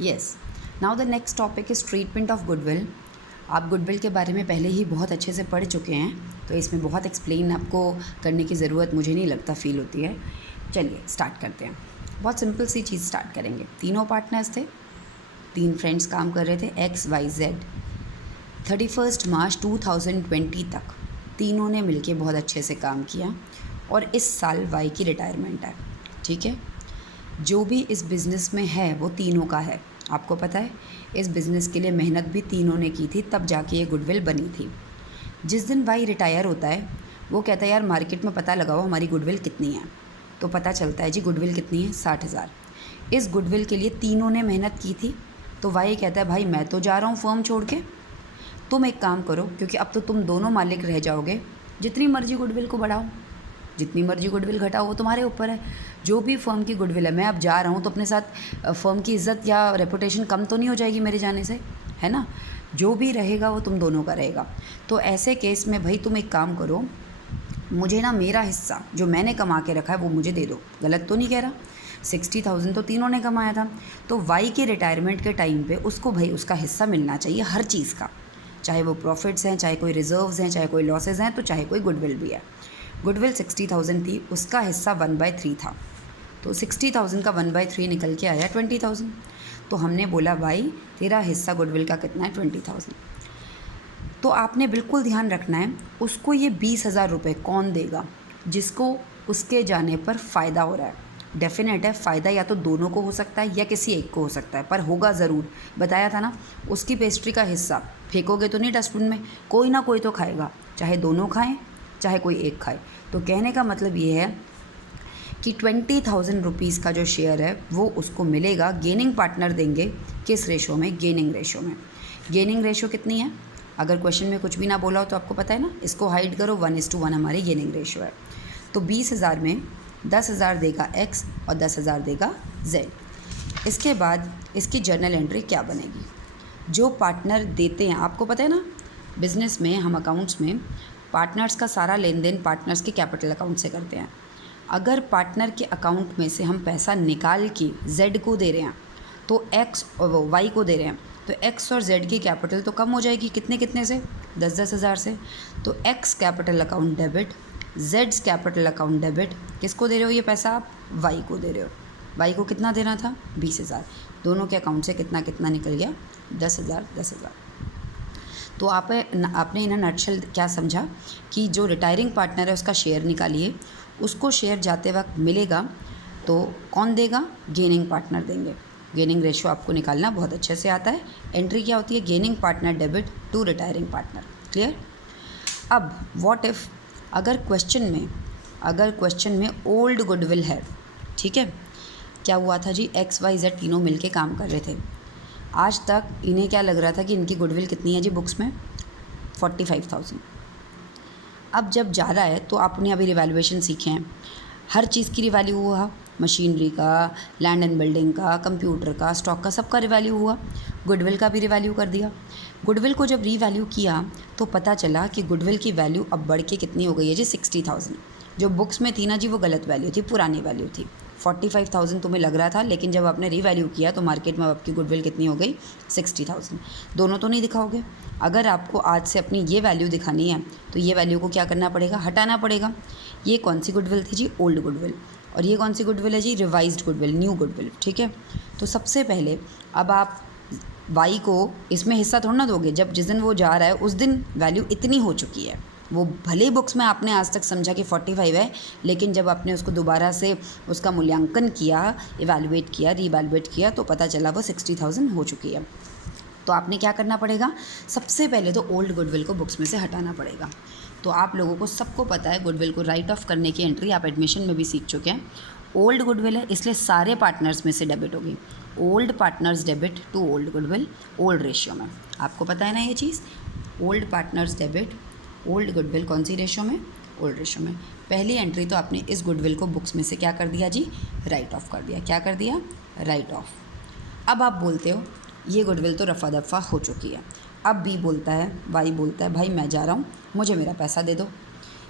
Yes. Now the next topic is treatment of goodwill. आप goodwill के बारे में पहले ही बहुत अच्छे से पढ़ चुके हैं, तो इसमें बहुत एक्सप्लेन आपको करने की ज़रूरत मुझे नहीं लगता फील होती है। चलिए स्टार्ट करते हैं। बहुत सिंपल सी चीज़ स्टार्ट करेंगे। तीनों पार्टनर्स थे, 3 फ्रेंड्स काम कर रहे थे, XYZ। 31 मार्च 2020 तक तीनों ने मिलके बहुत अच्छे से काम किया और इस साल वाई की रिटायरमेंट है। ठीक है, जो भी इस बिज़नेस में है वो तीनों का है। आपको पता है इस बिज़नेस के लिए मेहनत भी तीनों ने की थी, तब जाके ये गुडविल बनी थी। जिस दिन वाई रिटायर होता है वो कहता है यार मार्केट में पता लगाओ हमारी गुडविल कितनी है। तो पता चलता है जी गुडविल कितनी है, 60,000। इस गुडविल के लिए तीनों ने मेहनत की थी। तो वाई कहता है भाई मैं तो जा रहा हूँ फर्म छोड़ के, तुम एक काम करो, क्योंकि अब तो तुम दोनों मालिक रह जाओगे, जितनी मर्जी गुडविल को बढ़ाओ, जितनी मर्जी गुडविल घटाओ, वो तुम्हारे ऊपर है। जो भी फर्म की गुडविल है, मैं अब जा रहा हूँ तो अपने साथ फर्म की इज़्ज़त या रेपुटेशन कम तो नहीं हो जाएगी मेरे जाने से, है ना। जो भी रहेगा वो तुम दोनों का रहेगा। तो ऐसे केस में भाई तुम एक काम करो, मुझे ना मेरा हिस्सा जो मैंने कमा के रखा है वो मुझे दे दो। गलत तो नहीं कह रहा, 60,000 तो तीनों ने कमाया था। तो वाई के रिटायरमेंट के टाइम पे उसको भाई उसका हिस्सा मिलना चाहिए हर चीज़ का, चाहे वो प्रॉफिट्स हैं, चाहे कोई रिजर्व्स हैं, चाहे कोई लॉसेज हैं, तो चाहे कोई गुडविल भी है। गुडविल 60,000 थी, उसका हिस्सा 1/3 था। तो 60,000 का 1/3 निकल के आया 20,000। तो हमने बोला भाई तेरा हिस्सा गुडविल का कितना है, 20,000। तो आपने बिल्कुल ध्यान रखना है, उसको ये 20,000 रुपये कौन देगा, जिसको उसके जाने पर फ़ायदा हो रहा है। डेफिनेट है फ़ायदा या तो दोनों को हो सकता है या किसी एक को हो सकता है, पर होगा ज़रूर। बताया था ना, उसकी पेस्ट्री का हिस्सा फेंकोगे तो नहीं डस्टबिन में, कोई ना कोई तो खाएगा, चाहे दोनों खाएं चाहे कोई एक खाए। तो कहने का मतलब ये है कि 20,000 रुपीज़ का जो शेयर है वो उसको मिलेगा। गेनिंग पार्टनर देंगे किस रेशो में, गेनिंग रेशो में। गेनिंग रेशो कितनी है, अगर क्वेश्चन में कुछ भी ना बोला हो तो आपको पता है ना, इसको हाइड करो, 1:1 हमारी गेनिंग रेशो है। तो 20,000 में 10,000 देगा X और 10,000 देगा Z। इसके बाद इसकी जर्नल एंट्री क्या बनेगी, जो पार्टनर देते हैं, आपको पता है ना बिज़नेस में हम अकाउंट्स में पार्टनर्स का सारा लेन देन पार्टनर्स के कैपिटल अकाउंट से करते हैं। अगर पार्टनर के अकाउंट में से हम पैसा निकाल के Z को दे रहे हैं तो X और Y को दे रहे हैं, तो X और Z की कैपिटल तो कम हो जाएगी, कितने कितने से, 10-10 हज़ार से। तो X capital account debit, Z capital account debit. किसको दे रहे हो ये पैसा आप, Y को दे रहे हो। Y को कितना देना था, 20,000। दोनों के अकाउंट से कितना कितना निकल गया, 10,000 10,000। तो आपने इन नटशेल क्या समझा कि जो रिटायरिंग पार्टनर है उसका शेयर निकालिए, उसको शेयर जाते वक्त मिलेगा तो कौन देगा, गेनिंग पार्टनर देंगे। गेनिंग रेशो आपको निकालना बहुत अच्छे से आता है। एंट्री क्या होती है, gaining partner debit to retiring partner. Clear. अब व्हाट इफ़, अगर क्वेश्चन में ओल्ड गुडविल है, ठीक है, क्या हुआ था जी, XYZ तीनों मिलके काम कर रहे थे। आज तक इन्हें क्या लग रहा था कि इनकी गुडविल कितनी है जी बुक्स में, 45,000। अब जब जा रहा है तो आपने अभी रिवैल्यूएशन सीखे हैं, हर चीज़ की रिवैल्यू हुआ, मशीनरी का, लैंड एंड बिल्डिंग का, कंप्यूटर का, स्टॉक का, सबका रिवैल्यू हुआ। गुडविल का भी रिवैल्यू कर दिया। गुडविल को जब रीवैल्यू किया तो पता चला कि गुडविल की वैल्यू अब बढ़ के कितनी हो गई है जी, 60,000। जो बुक्स में थी ना जी वो गलत वैल्यू थी, पुरानी वैल्यू थी। 45,000 तुम्हें लग रहा था, लेकिन जब आपने रीवैल्यू किया तो मार्केट में आपकी गुडविल कितनी हो गई, 60,000। दोनों तो नहीं दिखाओगे। अगर आपको आज से अपनी ये वैल्यू दिखानी है तो ये वैल्यू को क्या करना पड़ेगा, हटाना पड़ेगा। ये कौन सी गुडविल थी जी, ओल्ड गुडविल। और ये कौन सी गुडविल है जी, रिवाइज्ड गुडविल, न्यू गुडविल। ठीक है, तो सबसे पहले अब आप वाई को इसमें हिस्सा थोड़ा ना दोगे, जब जिस दिन वो जा रहा है उस दिन वैल्यू इतनी हो चुकी है। वो भले ही बुक्स में आपने आज तक समझा कि 45 है, लेकिन जब आपने उसको दोबारा से उसका मूल्यांकन किया, इवैल्यूएट किया, रीवैल्यूएट किया, तो पता चला वो 60,000 हो चुकी है। तो आपने क्या करना पड़ेगा, सबसे पहले तो ओल्ड गुडविल को बुक्स में से हटाना पड़ेगा। तो आप लोगों को सबको पता है गुडविल को राइट ऑफ करने की एंट्री आप एडमिशन में भी सीख चुके हैं। ओल्ड गुडविल है इसलिए सारे पार्टनर्स में से डेबिट होगी। Old partners debit to old goodwill, old ratio में। आपको पता है ना ये चीज़, old partners debit old goodwill कौन सी रेशो में, ओल्ड रेशो में। पहली एंट्री तो आपने इस गुडविल को बुक्स में से क्या कर दिया जी, राइट ऑफ कर दिया। क्या कर दिया, राइट ऑफ। अब आप बोलते हो ये गुडविल तो रफ़ा दफ़ा हो चुकी है। अब बी बोलता है, वाई बोलता है भाई मैं जा रहा हूँ, मुझे मेरा पैसा दे दो।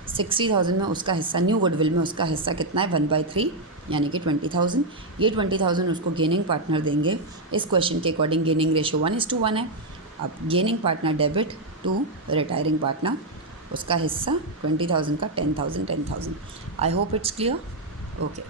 60,000 में उसका हिस्सा, न्यू गुडविल में उसका हिस्सा कितना है, 1/3 यानी कि 20,000। ये 20,000 उसको गेनिंग पार्टनर देंगे। इस क्वेश्चन के अकॉर्डिंग गेनिंग रेशो 1:1 है। अब gaining partner debit to retiring partner, उसका हिस्सा 20,000 का 10,000 10,000। I hope it's clear. Okay.